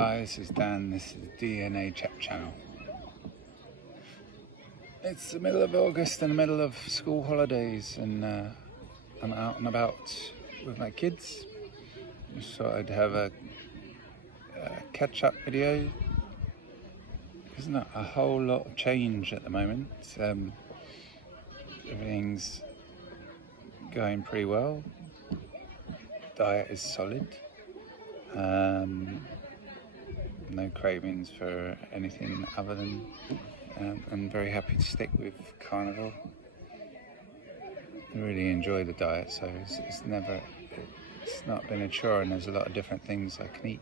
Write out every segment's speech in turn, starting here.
Hi, this is Dan. This is DNA-CHAP channel. It's the middle of August and the middle of school holidays, and I'm out and about with my kids. Just thought I'd have a catch-up video. There's not a whole lot of change at the moment. Everything's going pretty well. Diet is solid. No cravings for anything other than I'm very happy to stick with carnivore. I really enjoy the diet, so it's not been a chore, and there's a lot of different things I can eat.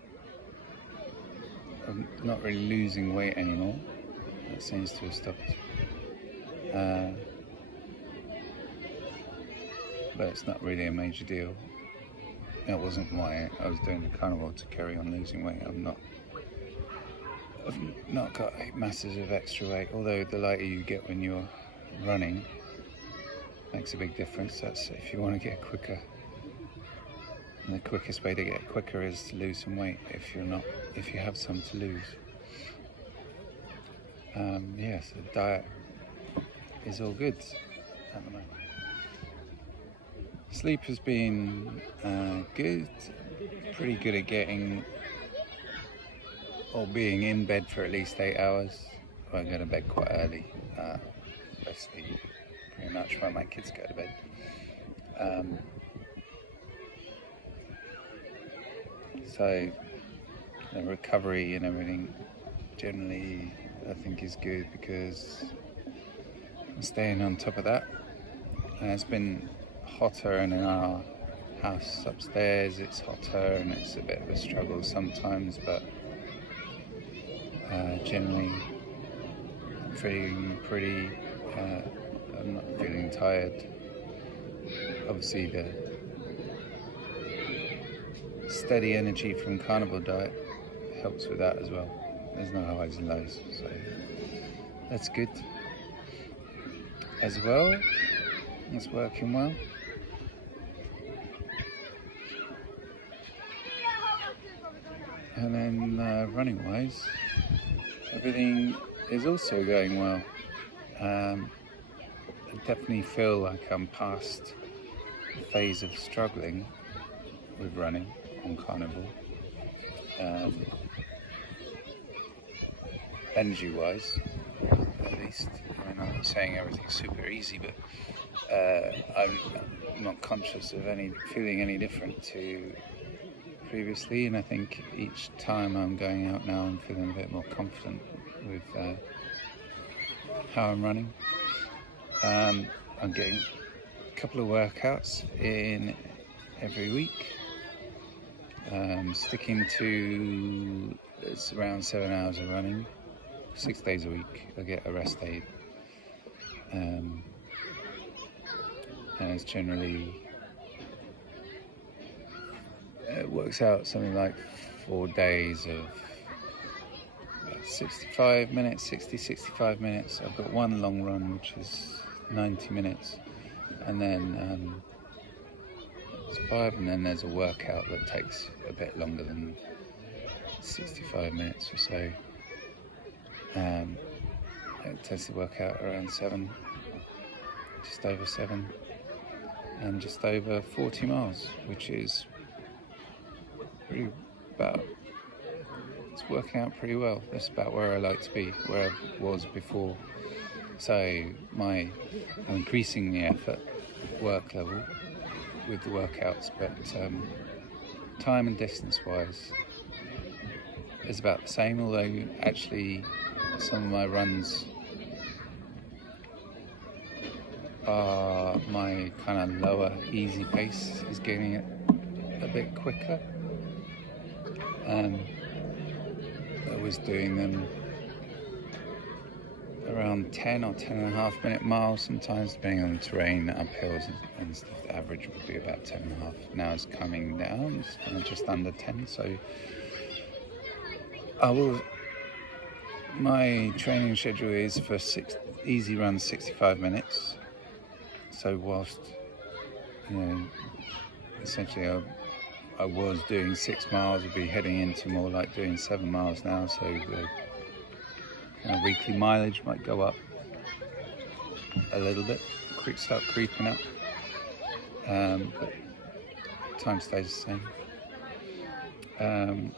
I'm not really losing weight anymore. That seems to have stopped. But it's not really a major deal. It wasn't why I was doing the carnivore, to carry on losing weight. I've not got masses of extra weight, although the lighter you get when you're running makes a big difference. That's if you want to get quicker. And the quickest way to get quicker is to lose some weight if you have some to lose. Yes, the diet is all good at the moment. Sleep has been good. Pretty good at getting or being in bed for at least 8 hours. I go to bed quite early, basically pretty much when my kids go to bed. So the recovery and everything generally I think is good, because I'm staying on top of that. And it's been hotter, and in our house upstairs it's hotter and it's a bit of a struggle sometimes, but generally I'm feeling I'm not feeling tired. Obviously the steady energy from carnivore diet helps with that as well. There's no highs and lows, so that's good. As well, it's working well. And then running wise, everything is also going well. I definitely feel like I'm past the phase of struggling with running on carnivore. Energy wise, at least. I mean, I'm not saying everything's super easy, but I'm not conscious of feeling any different to previously, and I think each time I'm going out now I'm feeling a bit more confident with how I'm running. I'm getting a couple of workouts in every week. Sticking to, it's around 7 hours of running, 6 days a week. I get a rest day, and it's generally, it works out something like 4 days of 65 minutes. I've got one long run which is 90 minutes, and then it's 5, and then there's a workout that takes a bit longer than 65 minutes or so. It tends to work out around 7, just over 7, and just over 40 miles, which is pretty it's working out pretty well. That's about where I like to be, where I was before. So I'm increasing the effort, work level with the workouts, but time and distance wise is about the same, although actually some of my runs are, my kind of lower easy pace is getting it a bit quicker. I was doing them around 10 or 10.5 minute miles sometimes, depending on the terrain, uphills and stuff. The average would be about 10.5. Now it's coming down, it's kind of just under 10. So my training schedule is for easy runs 65 minutes. So whilst, essentially I was doing 6 miles, I'll be heading into more like doing 7 miles now, so the weekly mileage might go up a little bit, start creeping up, but time stays the same.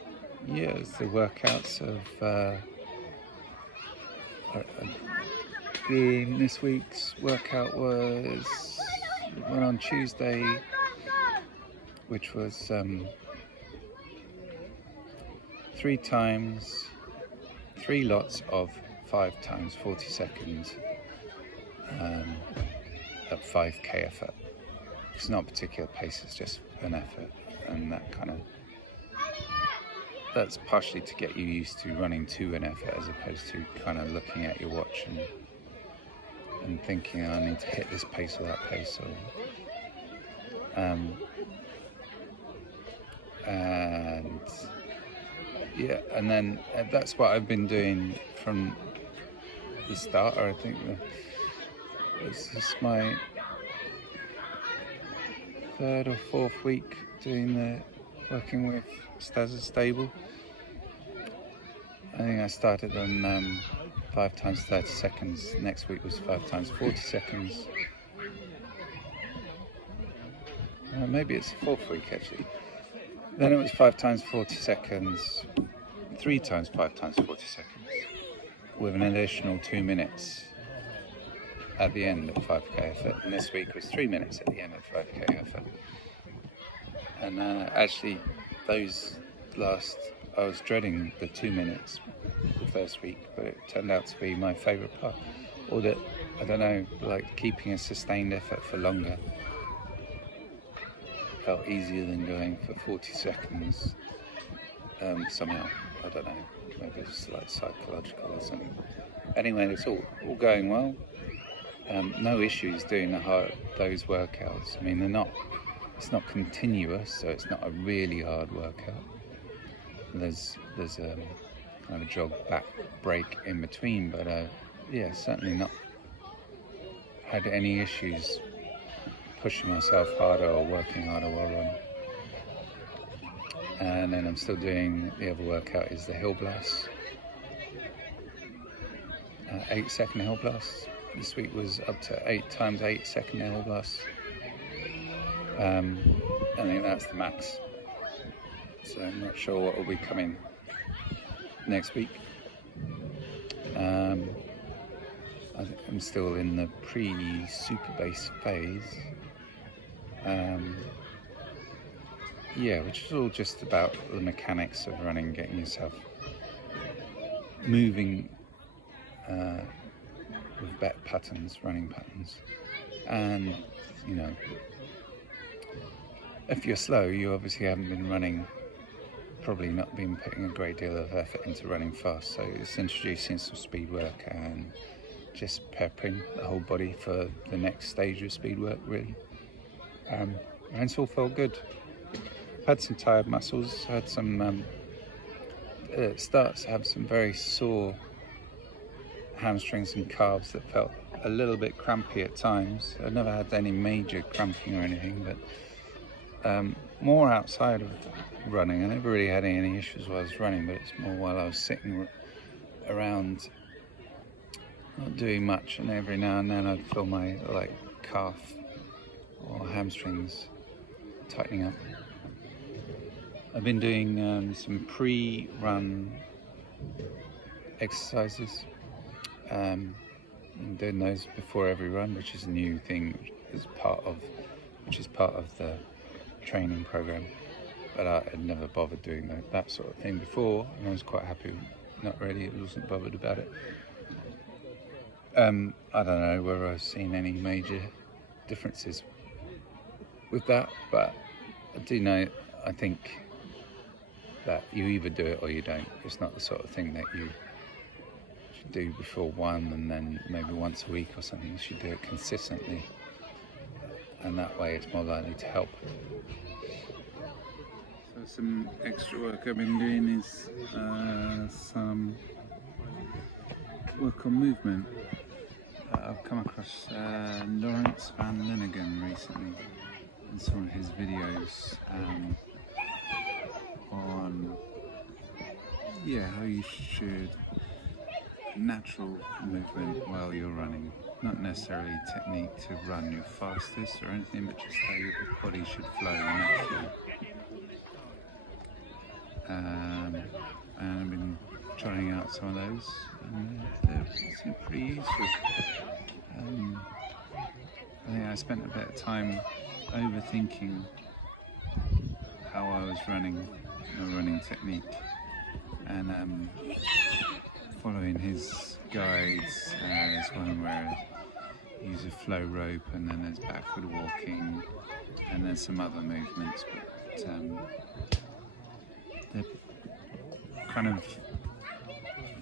Yeah, it's the workouts of this week's workout went on Tuesday, which was 3 lots of 5 times 40 seconds at 5k effort. It's not a particular pace, it's just an effort, and that's partially to get you used to running to an effort, as opposed to kind of looking at your watch and thinking, I need to hit this pace or that pace, or and yeah, and then that's what I've been doing from the start. I think this is my 3rd or 4th week doing working with Stas's stable. I think I started on 5 times 30 seconds. Next week was 5 times 40 seconds. Maybe it's the 4th week actually. Then it was 5 times 40 seconds, 3 times 5 times 40 seconds, with an additional 2 minutes at the end of 5k effort. And this week was 3 minutes at the end of 5k effort. And actually, I was dreading the 2 minutes the first week, but it turned out to be my favourite part. Or that, I don't know, like keeping a sustained effort for longer felt easier than going for 40 seconds somehow. I don't know, maybe it's like psychological or something. Anyway, it's all going well. No issues doing those workouts. I mean, it's not continuous, so it's not a really hard workout. There's a kind of a jog back break in between, but yeah, certainly not had any issues pushing myself harder or working harder while running. And then I'm still doing the other workout, is the hill blast, 8-second hill blast. This week was up to 8 times 8-second hill blast. I think that's the max, so I'm not sure what will be coming next week. I think I'm still in the pre-super base phase, yeah, which is all just about the mechanics of running, getting yourself moving with better patterns, running patterns. And you know, if you're slow, you obviously haven't been running, probably not been putting a great deal of effort into running fast, so it's introducing some speed work and just peppering the whole body for the next stage of speed work, really. And it's all felt good. Had some tired muscles, had some starts to have some very sore hamstrings and calves that felt a little bit crampy at times. I've never had any major cramping or anything, but more outside of running. I never really had any issues while I was running, but it's more while I was sitting around not doing much, and every now and then I'd feel my calf or hamstrings tightening up. I've been doing some pre-run exercises. I'm doing those before every run, which is a new thing, which is part of the training program. But I had never bothered doing that sort of thing before, and I was quite happy. Not really, I wasn't bothered about it. I don't know whether I've seen any major differences with that, but I do know, I think that you either do it or you don't. It's not the sort of thing that you should do before one and then maybe once a week or something. You should do it consistently, and that way it's more likely to help. So some extra work I've been doing is some work on movement. I've come across Lawrence van Linnegen recently in some of his videos. yeah, how you should, natural movement while you're running. Not necessarily technique to run your fastest or anything, but just how your body should flow naturally. And I've been trying out some of those, and they seem pretty useful. I think I spent a bit of time overthinking how I was running, my running technique, and following his guides. There's one where I use a flow rope, and then there's backward walking, and there's some other movements, but they're kind of,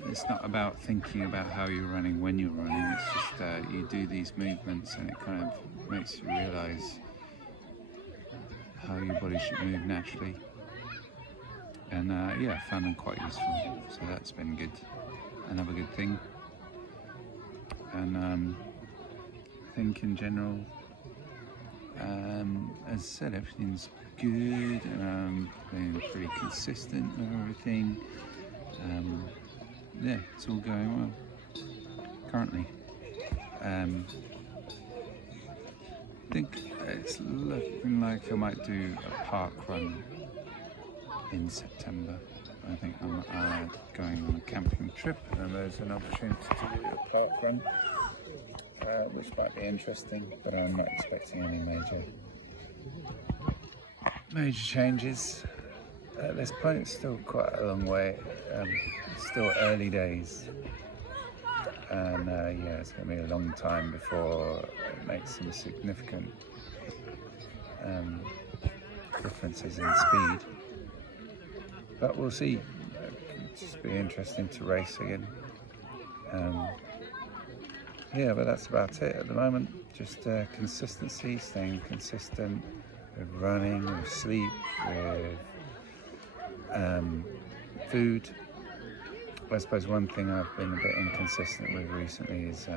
it's not about thinking about how you're running when you're running, it's just you do these movements and it kind of makes you realise how your body should move naturally. And yeah, I found them quite useful, so that's been good, another good thing. And I think in general, as I said, everything's good, and I'm being pretty consistent with everything. Yeah, it's all going well currently. I think it's looking like I might do a park run in September. I think I'm going on a camping trip, and there's an opportunity to do a park run, which might be interesting, but I'm not expecting any major changes. At this point, it's still quite a long way, still early days, and yeah, it's going to be a long time before it makes some significant differences in speed, but we'll see. It'll just be interesting to race again. Yeah, but that's about it at the moment. Just consistency, staying consistent with running, with sleep, with food. I suppose one thing I've been a bit inconsistent with recently is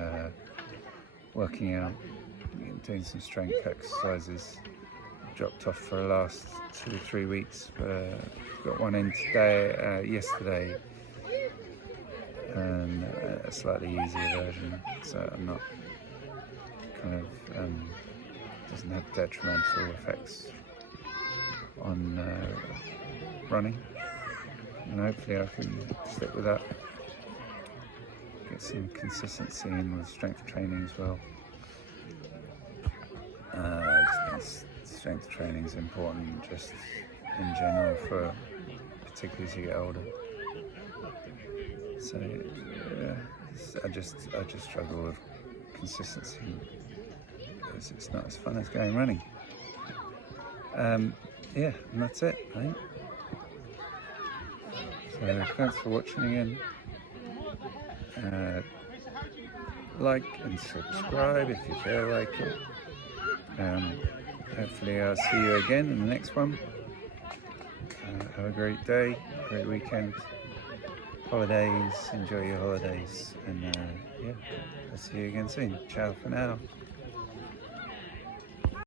working out, doing some strength exercises. Dropped off for the last 2 or 3 weeks, but got one in today, yesterday, and a slightly easier version, so I'm not kind of doesn't have detrimental effects on running, and hopefully I can stick with that, get some consistency in with strength training as well. I just think strength training is important just in general, for particularly as you get older. So yeah, I just struggle with consistency. It's not as fun as going running. Yeah, and that's it, I think. So thanks for watching again. Like and subscribe if you feel like it. Hopefully I'll see you again in the next one. Have a great day, great weekend, holidays, enjoy your holidays, and yeah, I'll see you again soon. Ciao for now.